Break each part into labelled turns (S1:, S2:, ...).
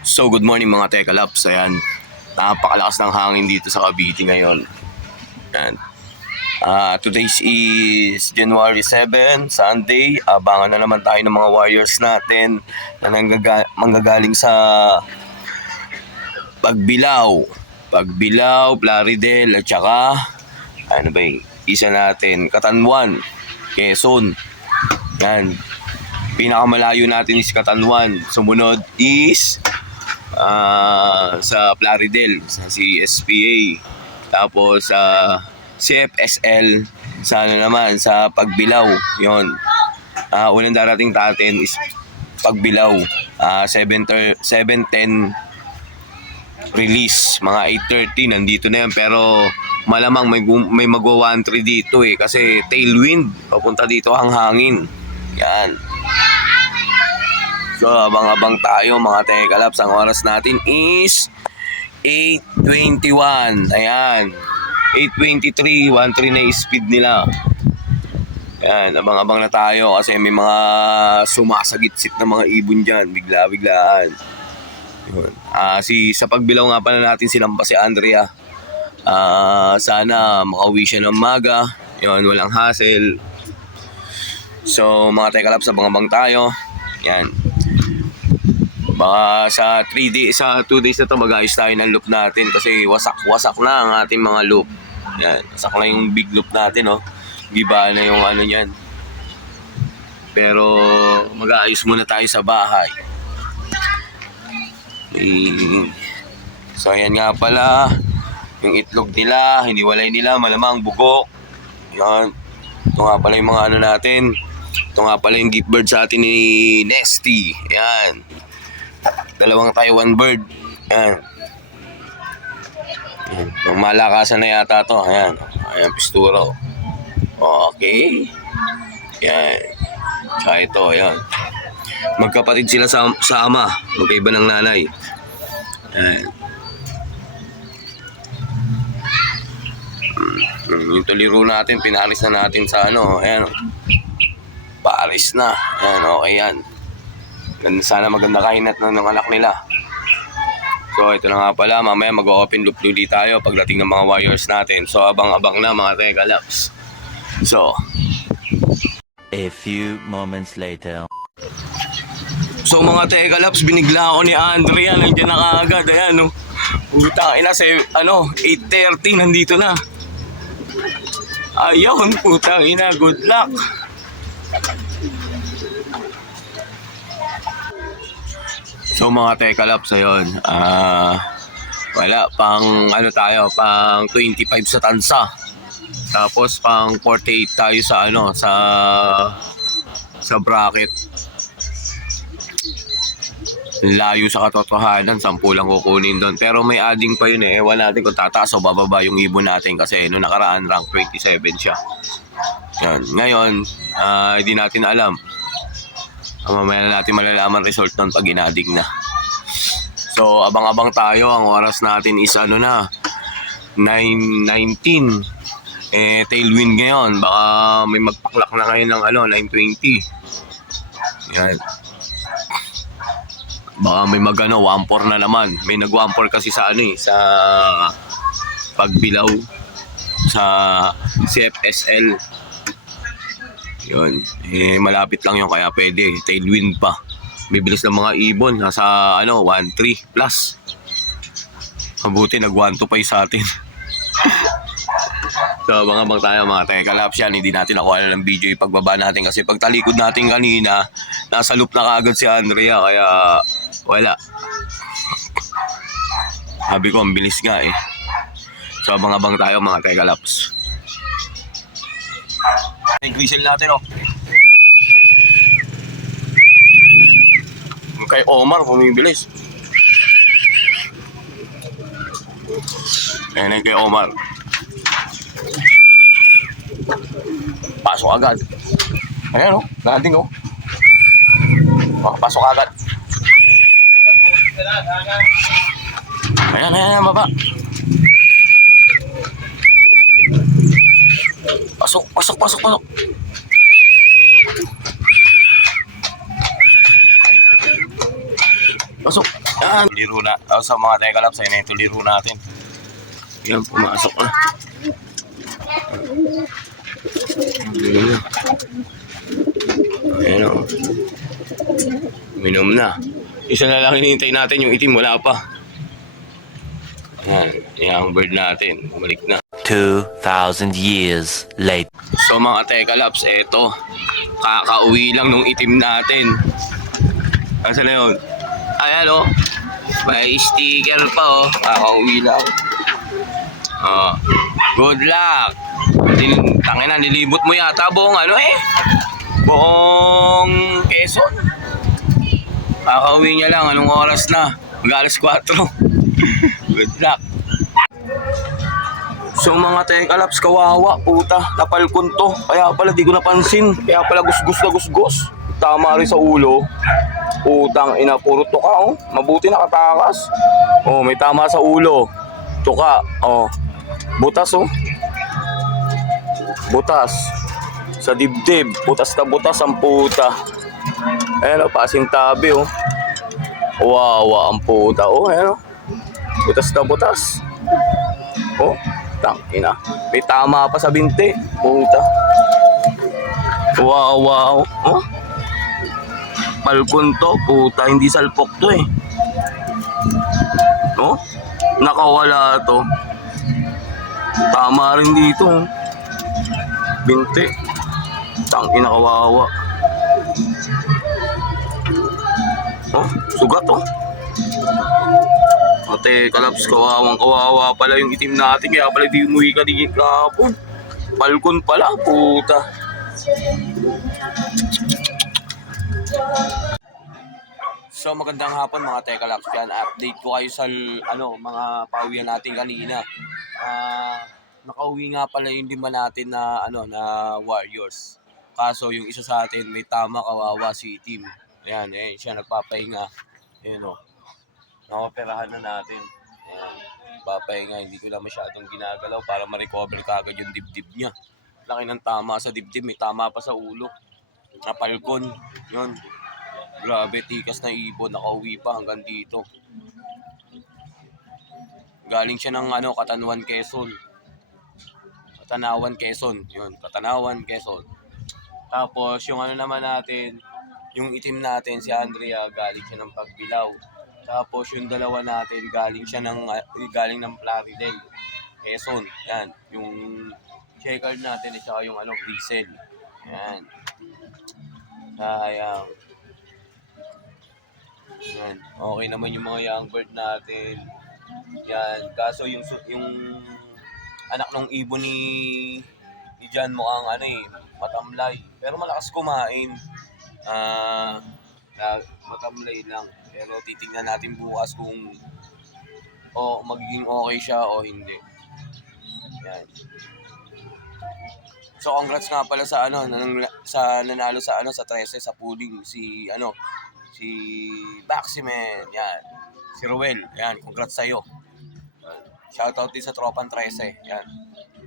S1: So good morning mga Teka Laps. Ayan, napakalakas ng hangin dito sa Cavite ngayon. Ayan. Ah, today is January 7, Sunday. Abangan na naman tayo ng mga warriors natin na manggagaling sa Pagbilao. Pagbilao, Plaridel, at saka ano ba yung isa natin, Katanwan, Quezon. Yan. Pinakamalayo natin is Katanwan. Sumunod is ah, sa Plaridel, sa CSPA. Tapos sa CFSL, sa ano naman, sa Pagbilao. Yon. Ah, unang darating natin is Pagbilao. Ah, 7 ter- 7:10 release. Mga 8.30 nandito na yan. Pero malamang may, may magwa 1-3 dito eh. Kasi tailwind. Papunta dito ang hangin. Yan. So, abang-abang tayo mga tekalaps. Ang oras natin is 8.21. Ayan. 8.23. 1.3 na speed nila. Yan, abang-abang na tayo kasi may mga sumasagit-sit na mga ibon dyan. Bigla-biglaan. Ah, si sa pagbilaw nga pala natin sinampa si Andrea. Ah, sana makauwi siya ng maga. Yun, walang hassle. So, mga tekalap sa bangabang tayo. Yan. Baka sa 3 days, sa 2 days na to mag-ayos tayo ng loop natin kasi wasak-wasak na ang ating mga loop. Yan, wasak na yung big loop natin, oh. Giba na yung ano niyan. Pero mag-aayos muna tayo sa bahay. Eh, So ayan nga pala, yung itlog nila, hiniwalay nila, malamang bugok. Yan. Ito nga pala yung mga ano natin. Ito nga pala yung gift bird sa atin ni Nesty. Yan. Dalawang Taiwan bird. Yan. Yan. Yung malakasan na yata to. Ayan. Ayan, pisturo. Okay. Yan. Tsaka ito, ayan. Magkapatid sila sa, sa ama. Magkaiba ng nanay. Ayan. Mm, Yung tuliro natin, pinalis na natin sa ano, ayan. oh. Paris na. Ayan, okay yan. Ganda, sana maganda kainat na ng anak nila. So, ito na nga pala. Mamaya mag-open loop ulit tayo pagdating ng mga wires natin. So, abang-abang na mga teka laps. So,
S2: A few moments later.
S1: So mga teka laps, binigla ako ni Andrea, nandiyan na kaagad, ayan no. Putang ina, se, ano, 8.30, nandito na. Ayun, putang ina, good luck. So mga teka laps, ayun, ah, wala, pang ano tayo, pang 25 sa tansa. Tapos pang 48 tayo sa ano, sa sa bracket layo sa katotohanan, sampu lang kukunin doon. Pero may adding pa yun eh. Ewan natin kung tataas o bababa yung ibon natin kasi no nakaraan rank 27 siya. Yan. Ngayon, ah, hindi natin alam. Ah, mamaya na natin malalaman result nun pag inadig na. So, abang-abang tayo. Ang oras natin is ano na, 9.19. Eh, tailwind ngayon. Baka may magpaklak na ngayon ng ano, 9.20. Yan. Baka may magano, 1-4 na naman. May nag 1-4 kasi sa ano eh, sa pagbilaw sa CFSL. Yun. Eh, malapit lang yun kaya pwede. Tailwind pa. Bibilis ng mga ibon. Nasa ano, 1-3 plus. Mabuti nag 1-2 pa sa atin. so mga bang tayo mga teka laps yan. Hindi natin nakuha na ng video yung pagbaba natin. Kasi pag talikod natin kanina, nasa loop na kaagad si Andrea. Kaya wala. Sabi ko, ang bilis nga eh. So, abang-abang tayo mga Teka Laps. Yung whistle natin oh. Kay Omar, bumibilis. Ayan yung kay Omar. Pasok agad. Ayan oh, landing oh. Makapasok agad. Ayan, ayan, ayan, baba. Pasok, pasok, pasok, pasok. Pasok. Yan. Liro na. Oh, sa mga teka laps, ayun na ito liro natin. Yan, pumasok na. Ayan o. Minom na. Isa na lang hinihintay natin yung itim, wala pa. Yan, yung bird natin, bumalik na.
S2: 2,000 years later.
S1: So mga teka laps, eto. Kakauwi lang nung itim natin. Asa na yun? Ayan o. May sticker pa o. Kakauwi lang. Oh. Good luck. Din, tangina, nilibot mo yata buong ano eh. Buong Quezon. Kakauwi niya lang. Anong oras na? Mag alas 4. Good luck. So mga tekalaps, kawawa, puta, napalkon to. Kaya pala di ko napansin. Kaya pala gusgus na gusgus. Tama rin sa ulo. Utang ina, puro tuka oh. Mabuti nakatakas. Oh, may tama sa ulo. Tuka, oh. Butas oh. Butas. Sa dibdib, butas na butas ang puta. Ayan oh, pasintabi oh. Wawa ang puta oh, ayan oh. Butas na butas. Oh, tang ina. May tama pa sa binte. Puta. Wow, wow. Oh. Palkon to, puta, hindi salpok to eh. No? Nakawala to. Tama rin dito. oh. Binte. Tang ina kawawa. Oh, sugat oh. Ate, kalaps, kawawang kawawa pala yung itim natin. Kaya pala di umuwi ka di kahapon. Balkon pala, puta. So magandang hapon mga Teka Laps dyan. Update ko kayo sa ano, mga pauwian natin kanina. Ah, nakauwi nga pala yung lima natin na ano na Warriors. Kaso yung isa sa atin may tama kawawa si Team. Ayan, eh, siya nagpapahinga. Ayan o. Nakoperahan na natin. Ayan. Papahinga, hindi ko na masyadong ginagalaw para ma-recover kagad yung dibdib niya. Laki ng tama sa dibdib, may tama pa sa ulo. Napalkon. Yun. Grabe, tikas na ibon, nakauwi pa hanggang dito. Galing siya ng ano, Katanwan, Quezon. Katanawan, Quezon. Yun, Katanawan, Quezon. Tapos, yung ano naman natin, yung itim natin, si Andrea, galing siya ng Pagbilaw. Tapos, yung dalawa natin, galing siya ng, ah, galing ng Plaridel. Quezon. Yan. Yung checkered natin, at yung ano, Grisel. Yan. Sayang. Yan. Okay naman yung mga young bird natin. Yan. Kaso yung yung anak ng ibon ni ni John mukhang ano eh, matamlay. Pero malakas kumain. Ah, na- matamlay lang. Pero titingnan natin bukas kung o magiging okay siya o hindi. Yan. So congrats nga pala sa ano nanang, sa nanalo sa ano sa 13 sa pooling si ano si Baximan, yan. Si Ruel, yan, congrats sa'yo. Shoutout din sa Tropang 13, yan.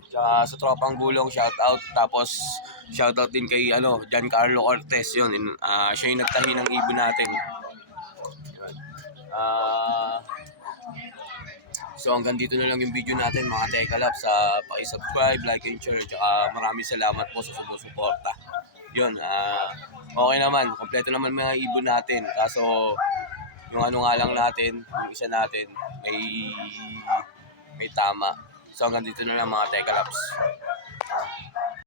S1: Tsaka sa Tropang Gulong, shoutout. Tapos, shoutout din kay, ano, Giancarlo Cortez, yun. Ah, siya yung nagtahi ng ibon natin. Ah... so hanggang dito na lang yung video natin mga Teka Lab sa paki-subscribe, like and share. Tsaka maraming salamat po sa sumusuporta. Yun, ah okay naman. Kompleto naman mga ibon natin. Kaso yung ano nga lang natin, yung isa natin, may may tama. So hanggang dito na lang mga Teka Labs.